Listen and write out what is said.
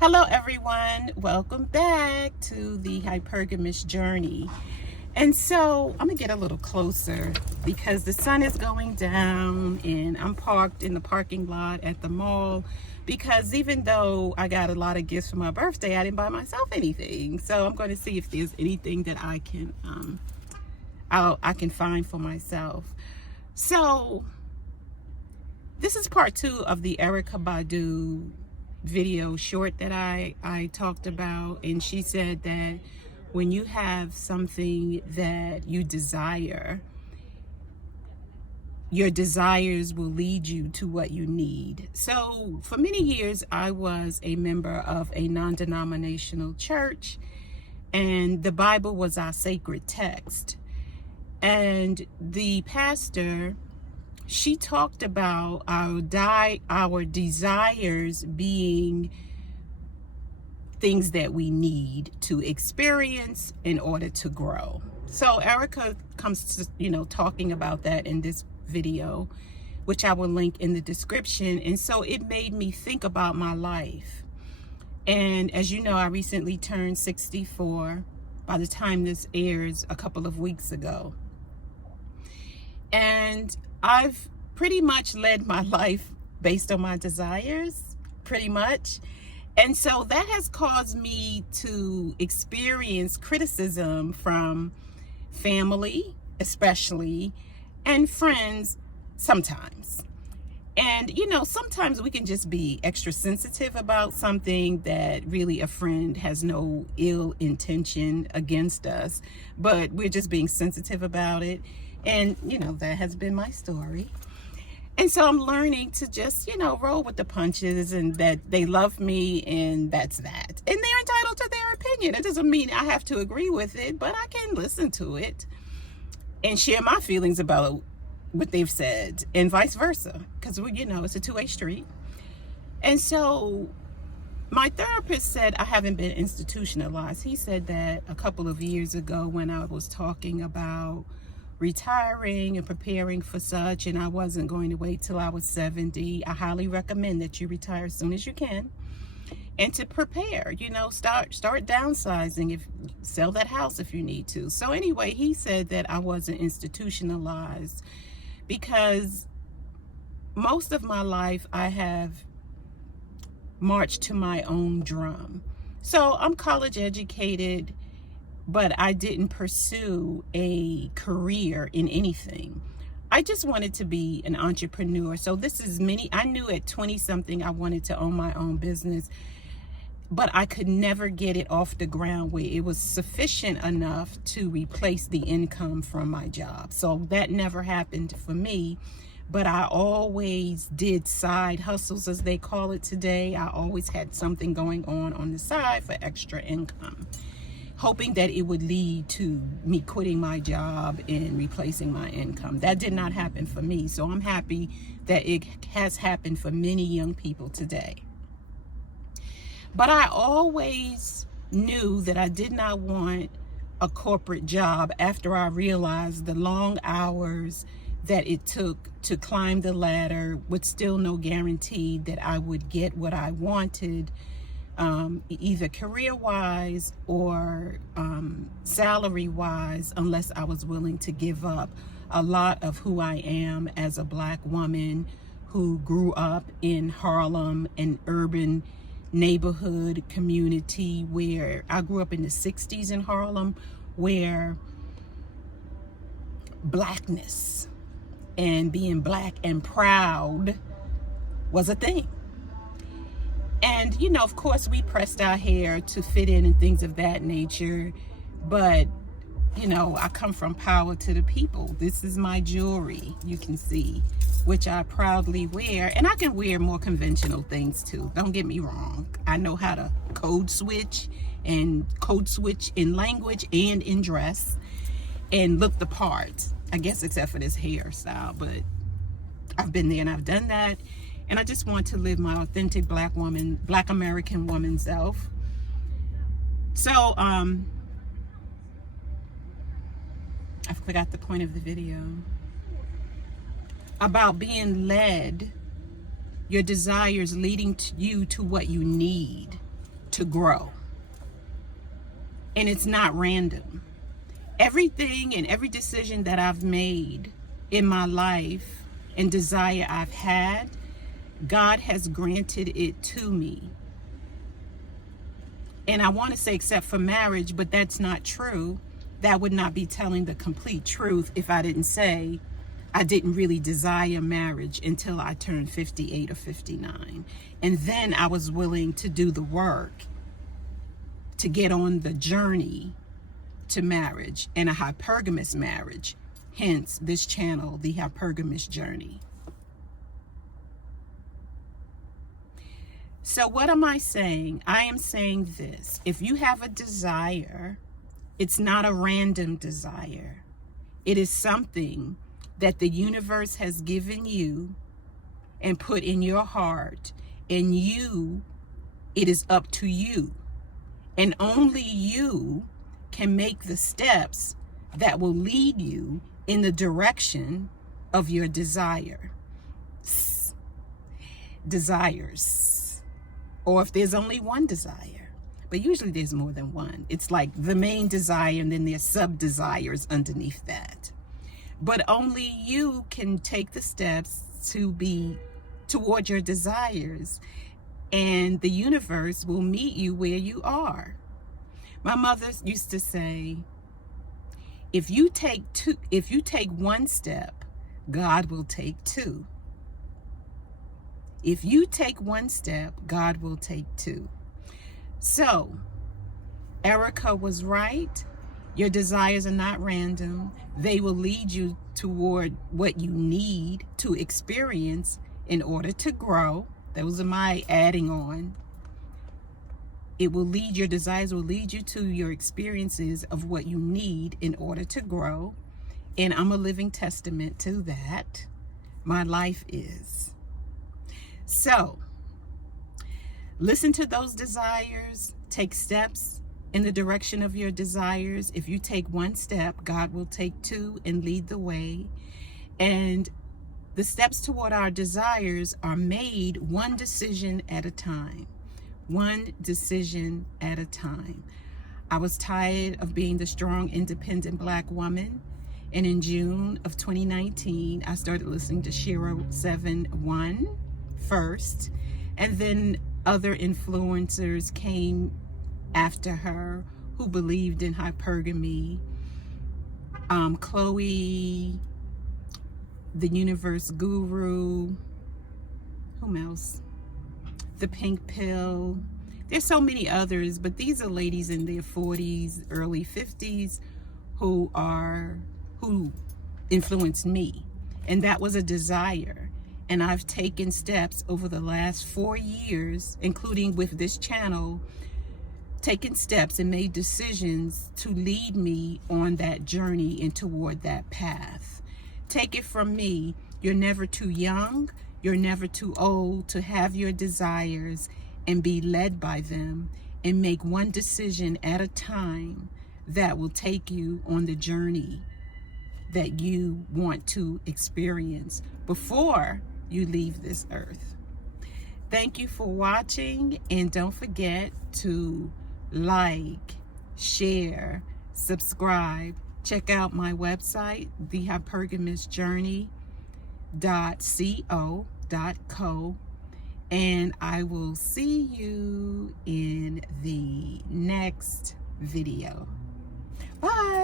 Hello everyone, welcome back to the hypergamous journey. And so I'm gonna get a little closer because the sun is going down and I'm parked in the parking lot at the mall because even though I got a lot of gifts for my birthday, I didn't buy myself anything. So I'm going to see if there's anything that I can find for myself. So this is part 2 of the Erica Badu video short that I talked about, and she said that when you have something that you desire, your desires will lead you to what you need. So for many years I was a member of a non-denominational church, and the Bible was our sacred text, and the pastor, she talked about our desires being things that we need to experience in order to grow. So Erica comes to, talking about that in this video, which I will link in the description. And so it made me think about my life. And as you know, I recently turned 64 by the time this airs a couple of weeks ago. And I've pretty much led my life based on my desires, pretty much. And so that has caused me to experience criticism from family, especially, and friends sometimes. And, sometimes we can just be extra sensitive about something that really a friend has no ill intention against us, but we're just being sensitive about it. And, that has been my story. And so I'm learning to just, roll with the punches, and that they love me, and that's that. And they're entitled to their opinion. It doesn't mean I have to agree with it, but I can listen to it and share my feelings about what they've said, and vice versa. Because, it's a two-way street. And so my therapist said I haven't been institutionalized. He said that a couple of years ago when I was talking about retiring and preparing for such, and I wasn't going to wait till I was 70. I highly recommend that you retire as soon as you can, and to prepare, start downsizing, if sell that house if you need to. So anyway, he said that I wasn't institutionalized because most of my life I have marched to my own drum. So I'm college educated, but I didn't pursue a career in anything. I just wanted to be an entrepreneur. So I knew at 20 something I wanted to own my own business, but I could never get it off the ground where it was sufficient enough to replace the income from my job. So that never happened for me. But I always did side hustles, as they call it today. I always had something going on the side for extra income, hoping that it would lead to me quitting my job and replacing my income. That did not happen for me. So I'm happy that it has happened for many young people today. But I always knew that I did not want a corporate job after I realized the long hours that it took to climb the ladder with still no guarantee that I would get what I wanted, either career-wise or salary-wise, unless I was willing to give up a lot of who I am as a Black woman who grew up in Harlem, an urban neighborhood community where I grew up in the 60s in Harlem, where Blackness and being Black and proud was a thing. And, of course, we pressed our hair to fit in and things of that nature. But, I come from power to the people. This is my jewelry, you can see, which I proudly wear. And I can wear more conventional things, too. Don't get me wrong. I know how to code switch in language and in dress and look the part. I guess except for this hairstyle. But I've been there and I've done that. And I just want to live my authentic Black American woman self. So, I forgot the point of the video. About being led, your desires leading you to what you need. to grow. And it's not random. Everything and every decision that I've made in my life and desire I've had, God has granted it to me. And I want to say except for marriage, but that's not true. That would not be telling the complete truth if I didn't say I didn't really desire marriage until I turned 58 or 59. And then I was willing to do the work to get on the journey to marriage and a hypergamous marriage. Hence this channel, The Hypergamous Journey. So what am I saying? I am saying this. If you have a desire, it's not a random desire. It is something that the universe has given you and put in your heart. And it is up to you. And only you can make the steps that will lead you in the direction of your desires. Or if there's only one desire, but usually there's more than one. It's like the main desire and then there's sub-desires underneath that. But only you can take the steps to be toward your desires, and the universe will meet you where you are. My mother used to say, if you take one step, God will take two. If you take one step, God will take two. So, Erica was right. Your desires are not random. They will lead you toward what you need to experience in order to grow. Those are my adding on. Your desires will lead you to your experiences of what you need in order to grow. And I'm a living testament to that. My life is. So, listen to those desires, take steps in the direction of your desires. If you take one step, God will take two and lead the way. And the steps toward our desires are made one decision at a time. One decision at a time. I was tired of being the strong, independent Black woman. And in June of 2019, I started listening to Shira 7-1 first, and then other influencers came after her who believed in hypergamy. Chloe, the universe guru, whom else? The pink pill. There's so many others, but these are ladies in their 40s, early 50s who influenced me, and that was a desire. And I've taken steps over the last 4 years, including with this channel, taken steps and made decisions to lead me on that journey and toward that path. Take it from me, you're never too young, you're never too old to have your desires and be led by them, and make one decision at a time that will take you on the journey that you want to experience before you leave this earth. Thank you for watching, and don't forget to like, share, subscribe. Check out my website, thehypergamisjourney.co.co, and I will see you in the next video. Bye.